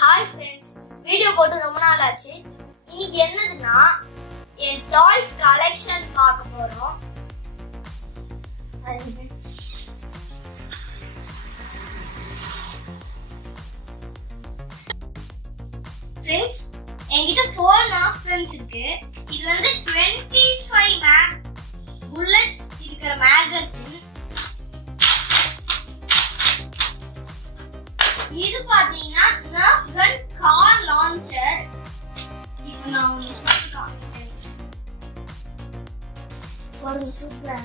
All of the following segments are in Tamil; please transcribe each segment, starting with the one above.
Hi friends, வீடியோ போட்டு ரொம்ப நாள் ஆச்சு. இன்னைக்கு என்னதுன்னா என் டாய்ஸ் கலெக்ஷன் பார்க்க போறோம். Friends, என்கிட்ட 4 Nerf guns இருக்கு. இது வந்து 25 bullets இருக்கிற மேகசின். இது பாத்தீங்கன்னா Nerf gun car launcher. இப்போ நான் உங்களுக்கு சொல்லி காமிக்கிறேன். ஒரு சூப்பர்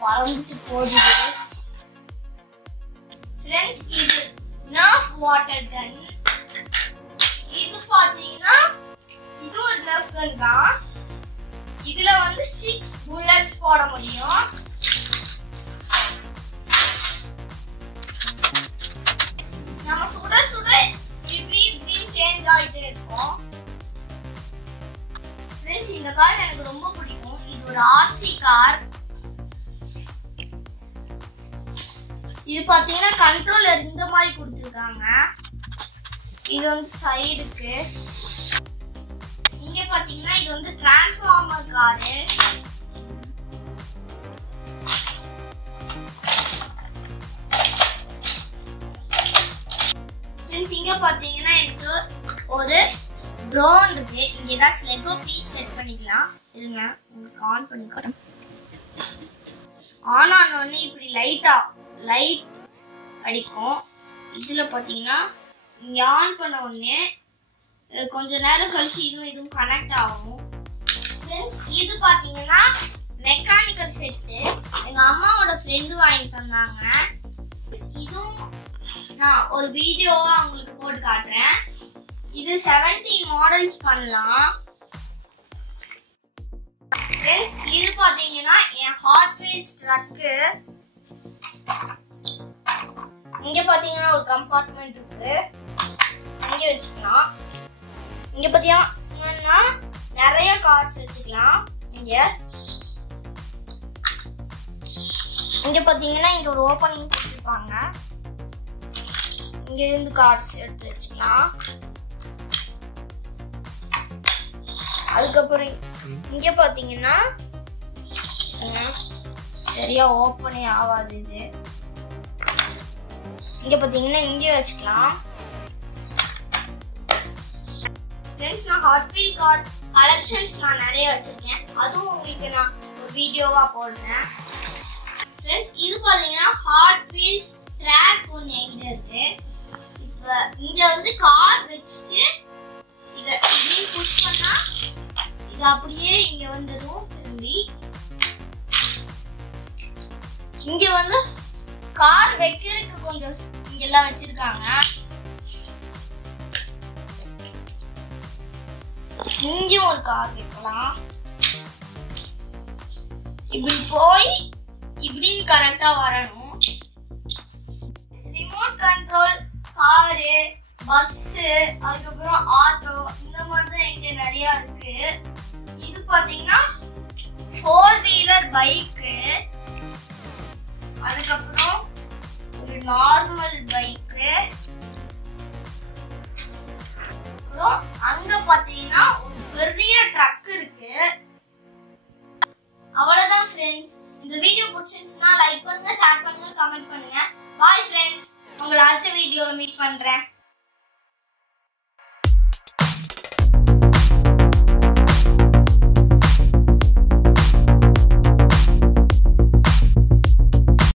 பறந்துட்டு போகுது. Friends, இது Nerf water gun. இது பாத்தீங்கன்னா இது ஒரு Nerf gun தான். இதுல வந்து 6 bullets போட முடியும். நம்ம சுட சுட இப்படி சேஞ்ச் ஆயிட்டே இருக்கும். ஃப்ரெண்ட்ஸ், இந்த கார் எனக்கு ரொம்ப பிடிக்கும். இது ஒரு ஆர்சி கார். இது பாத்தீங்கன்னா கண்ட்ரோலர் இந்த மாதிரி கொடுத்திருக்காங்க. இது வந்து சைடுக்கு. இங்க பாத்தீங்கன்னா இது வந்து டிரான்ஸ்ஃபார்மர் காரு. இங்க பாத்தீங்கன்னா எனக்கு ஒரு ட்ரோன் இருக்கு. இங்க ஏதாச்சும் லெகோ பீஸ் செட் பண்ணிக்கலாம். இருங்க, உங்களுக்கு ஆன் பண்ணி காட்டுறேன். ஆன் ஆன உடனே இப்படி லைட் அடிக்கும். இதுல பாத்தீங்கன்னா இங்க ஆன் பண்ண உடனே கொஞ்ச நேரம் கழிச்சு இதுவும் கனெக்ட் ஆகும். ஃப்ரெண்ட்ஸ், இது பாத்தீங்கன்னா மெக்கானிக்கல் செட்டு. எங்க அம்மாவோட ஃப்ரெண்டு வாங்கி தந்தாங்க. இதுவும் நான் ஒரு வீடியோவா உங்களுக்கு போட்டு காட்டுறேன். இது 17 மாடல்ஸ் பண்ணலாம். ஃப்ரெண்ட்ஸ், இது பாத்தீங்கன்னா என் ஹாட் வீல்ஸ் ட்ரக். இங்க பாத்தீங்கன்னா ஒரு கம்பார்ட்மெண்ட் இருக்கு. இங்க வச்சுக்கலாம். இங்க பாத்தீங்கன்னா நிறைய கார்ஸ் வச்சுக்கலாம். இங்க பாத்தீங்கன்னா இங்க ஒரு ஓபனிங் கொடுத்திருப்பாங்க. இங்க இருந்து கார்ட்ஸ் எடுத்து வச்சுக்கலாம். அதுக்கப்புறம் இங்க பாத்தீங்கன்னா சரியா ஓபனே ஆகாது. இது இங்க பாத்தீங்கன்னா இங்க வச்சுக்கலாம். ஃப்ரெண்ட்ஸ், நான் ஹாட் வீல் கார் கலெக்ஷன்ஸ் நான் நிறைய வச்சிருக்கேன். அதுவும் உங்களுக்கு நான் ஒரு வீடியோவா போடுறேன். ஃப்ரெண்ட்ஸ், இது பாத்தீங்கன்னா ஹாட் வீல்ஸ் ட்ராக் ஒன்று என்கிட்ட இருக்கு. இங்க வந்து கார் வச்சுட்டு இத இப்படி புஷ் பண்ணா இது அப்படியே இங்க வந்துடும். திரும்பி இங்க வந்து கார் வைக்கிறதுக்கு கொஞ்சம் இங்கெல்லாம் வச்சிருக்காங்க. இங்க ஒரு கார் வைக்கலாம். இப்படி போய் இப்படி கரெக்டா வரணும். ரிமோட் கண்ட்ரோல் காரு, பஸ், அதுக்கப்புறம் ஆட்டோ, இந்த மாதிரி தான் என்கிட்ட நிறைய இருக்கு. இது பாத்தீங்கன்னா 4 வீலர் பைக்கு, அதுக்கப்புறம் ஒரு நார்மல் பைக்கு, அப்புறம் அங்க பாத்தீங்கன்னா ஒரு பெரிய ட்ரக் இருக்கு. அவ்வளவுதான் ஃப்ரெண்ட்ஸ். இந்த வீடியோ பிடிச்சிருந்துச்சுன்னா லைக் பண்ணுங்க, ஷேர் பண்ணுங்க, கமெண்ட் பண்ணுங்க. பாய் ஃப்ரெண்ட்ஸ், உங்களை அடுத்த வீடியோல மீட் பண்றேன்.